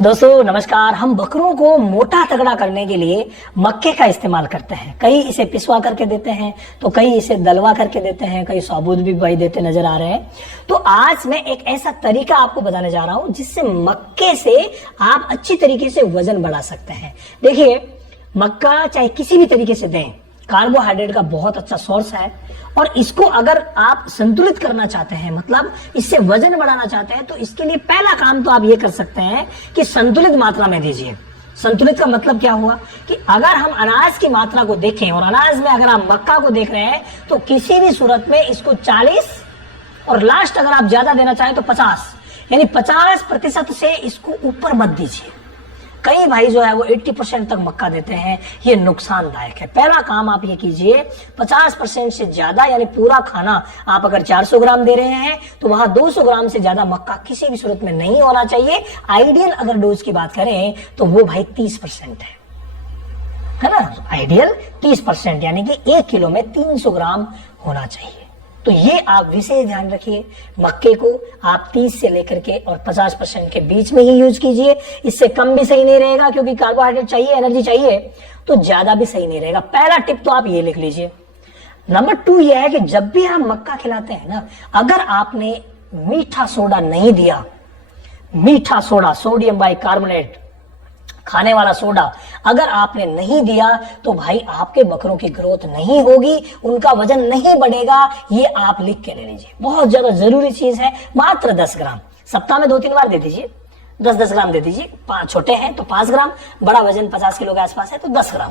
दोस्तों नमस्कार। हम बकरों को मोटा तगड़ा करने के लिए मक्के का इस्तेमाल करते हैं। कई इसे पिसवा करके देते हैं, तो कई इसे दलवा करके देते हैं, कई साबुत भी भाई देते नजर आ रहे हैं। तो आज मैं एक ऐसा तरीका आपको बताने जा रहा हूं जिससे मक्के से आप अच्छी तरीके से वजन बढ़ा सकते हैं। देखिए, मक्का चाहे किसी भी तरीके से दें, कार्बोहाइड्रेट का बहुत अच्छा सोर्स है और इसको अगर आप संतुलित करना चाहते हैं, मतलब इससे वजन बढ़ाना चाहते हैं, तो इसके लिए पहला काम तो आप ये कर सकते हैं कि संतुलित मात्रा में दीजिए। संतुलित का मतलब क्या हुआ कि अगर हम अनाज की मात्रा को देखें और अनाज में अगर आप मक्का को देख रहे हैं तो किसी भी सूरत में इसको 40 और लास्ट अगर आप ज्यादा देना चाहें तो 50, यानी 50% से इसको ऊपर मत दीजिए। कई भाई जो है वो 80% तक मक्का देते हैं, ये नुकसानदायक है। पहला काम आप ये कीजिए, 50% से ज्यादा, यानी पूरा खाना आप अगर 400 ग्राम दे रहे हैं तो वहां 200 ग्राम से ज्यादा मक्का किसी भी सूरत में नहीं होना चाहिए। आइडियल अगर डोज की बात करें तो वो भाई 30% है ना। आइडियल 30%, यानी कि 1 किलो में 300 ग्राम होना चाहिए। तो ये आप विशेष ध्यान रखिए। मक्के को आप 30 से लेकर के और 50% के बीच में ही यूज कीजिए। इससे कम भी सही नहीं रहेगा, क्योंकि कार्बोहाइड्रेट चाहिए, एनर्जी चाहिए, तो ज्यादा भी सही नहीं रहेगा। पहला टिप तो आप ये लिख लीजिए। नंबर 2 ये है कि जब भी आप मक्का खिलाते हैं ना, अगर आपने मीठा सोडा नहीं दिया, मीठा सोडा, सोडियम बाइकार्बोनेट, खाने वाला सोडा अगर आपने नहीं दिया तो भाई आपके बकरों की ग्रोथ नहीं होगी, उनका वजन नहीं बढ़ेगा। ये आप लिख के ले लीजिए, बहुत ज्यादा जरूरी चीज है। मात्र 10 ग्राम सप्ताह में 2-3 बार दे दीजिए। 10-10 ग्राम दे दीजिए। छोटे हैं तो 5 ग्राम, बड़ा वजन 50 किलो के आसपास है तो 10 ग्राम।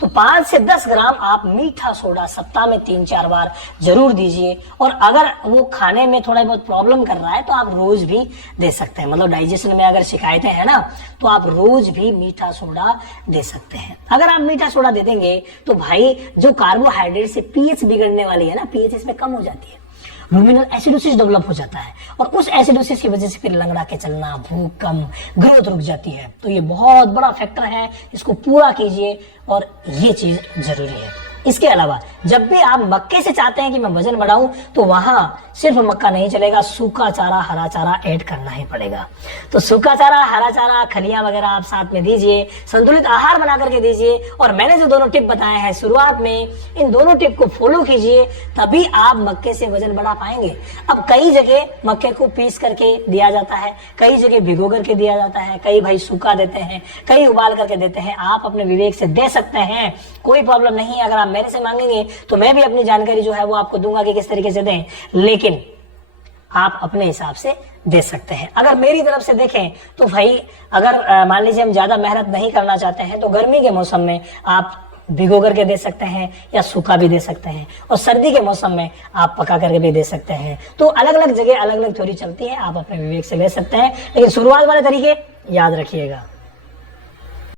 तो 5 से 10 ग्राम आप मीठा सोडा सप्ताह में 3-4 बार जरूर दीजिए। और अगर वो खाने में थोड़ा बहुत प्रॉब्लम कर रहा है तो आप रोज भी दे सकते हैं, मतलब डाइजेशन में अगर शिकायतें हैं ना, तो आप रोज भी मीठा सोडा दे सकते हैं। अगर आप मीठा सोडा दे देंगे तो भाई जो कार्बोहाइड्रेट से पीएच बिगड़ने वाली है ना, पीएच इसमें कम हो जाती है, रूमिनल एसिडोसिस डेवलप हो जाता है और उस एसिडोसिस की वजह से फिर लंगड़ा के चलना, भूख कम, ग्रोथ रुक जाती है। तो ये बहुत बड़ा फैक्टर है, इसको पूरा कीजिए और ये चीज जरूरी है। इसके अलावा जब भी आप मक्के से चाहते हैं कि मैं वजन बढ़ाऊं तो वहां सिर्फ मक्का नहीं चलेगा, सूखा चारा, हरा चारा ऐड करना ही पड़ेगा। तो सूखा चारा, हरा चारा, खलियां वगैरह आप साथ में दीजिए, संतुलित आहार बना करके दीजिए। और मैंने जो दोनों टिप बताए हैं शुरुआत में, इन दोनों टिप को फॉलो कीजिए, तभी आप मक्के से वजन बढ़ा पाएंगे। अब कई जगह मक्के को पीस करके दिया जाता है, कई जगह भिगो करके दिया जाता है, कई भाई सूखा देते हैं, कई उबाल करके देते हैं। आप अपने विवेक से दे सकते हैं, कोई प्रॉब्लम नहीं है। अगर आप मेरे से मांगेंगे तो मैं भी अपनी जानकारी जो है वो आपको दूंगा कि किस तरीके से दें, लेकिन आप अपने हिसाब से दे सकते हैं। अगर मेरी तरफ से देखें तो भाई अगर मान लीजिए हम ज्यादा मेहनत नहीं करना चाहते हैं तो गर्मी के मौसम में आप भिगो करके दे सकते हैं या सूखा भी दे सकते हैं, और सर्दी के मौसम में आप पका करके भी दे सकते हैं। तो अलग अलग जगह अलग अलग थ्योरी चलती है, आप अपने विवेक से ले सकते हैं, लेकिन शुरुआत वाले तरीके याद रखिएगा।